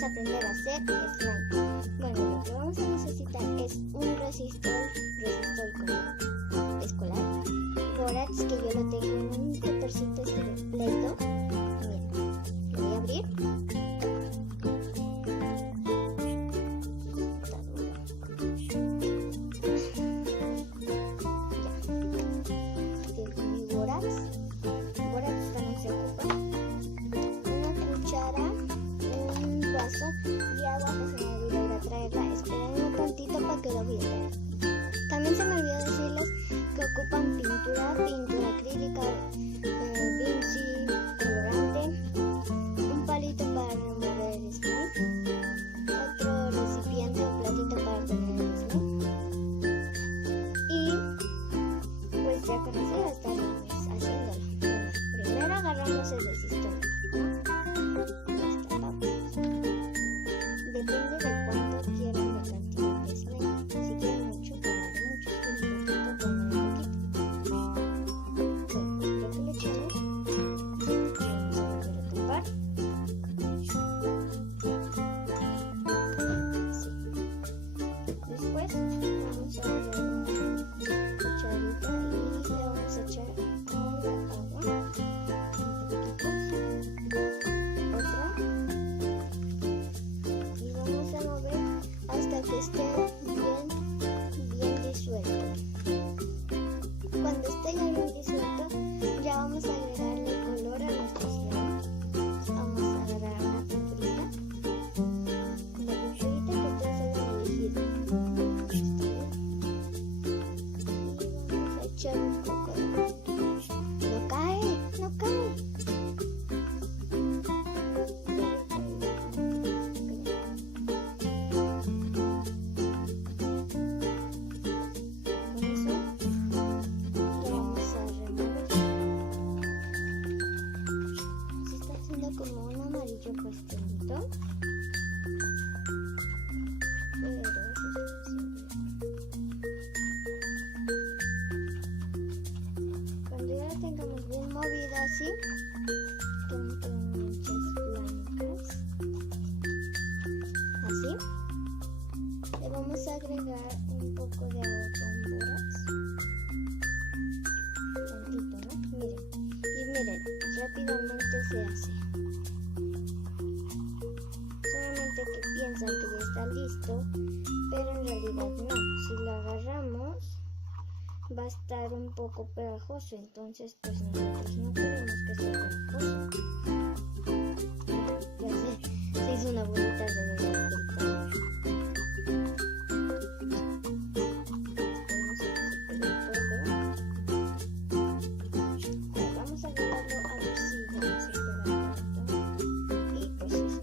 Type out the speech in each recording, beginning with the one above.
vamos a aprender a hacer slime. Bueno, lo que vamos a necesitar es un resistor como escolar, Borax, que yo lo tengo en un topercito de Play-Doh. Miren, lo voy a abrir. Y agua, que se me olvidó ir a traerla. Esperen un tantito para que lo voy a traer. También se me olvidó decirles que ocupan pintura acrílica, Vinci, colorante, un palito para remover el slime, otro recipiente o platito para poner el slime, y pues ya con eso ya estaremos haciéndolo. Bueno, primero agarramos el resistor. Depende de cuánto quieran de cantidad de slime. Si quieren mucho, pongan mucho. Si quieren poquito, pongan poquito. Bueno, ya que lo echamos, vamos a volver a tapar. Así. Después vamos a dar una cucharita y le vamos a echar agua. Que esté bien disuelto. Cuando esté ya bien disuelto, ya vamos a agregarle color a nuestro slime. Vamos a agarrar una pinturita, la pinturita que ustedes hayan elegido. Y vamos a echar un poco de pintura. ¡No cae! ¡No cae! Como un amarillo pastelito, pero cuando ya la tengamos bien movida así, que no tengan manchas blancas, así, le vamos a agregar un poco de agua con borax, tantito, ¿no? Miren, rápidamente se hace. Solamente que piensan que ya está listo, pero en realidad no. Si lo agarramos va a estar un poco pegajoso, entonces pues nosotros no queremos que sea pegajoso. Ya se hizo una bonita alrededor del pañuelo. Vamos a agregarlo a ver si ya se pega tanto. Y pues eso.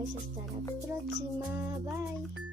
pues hasta la próxima. Bye.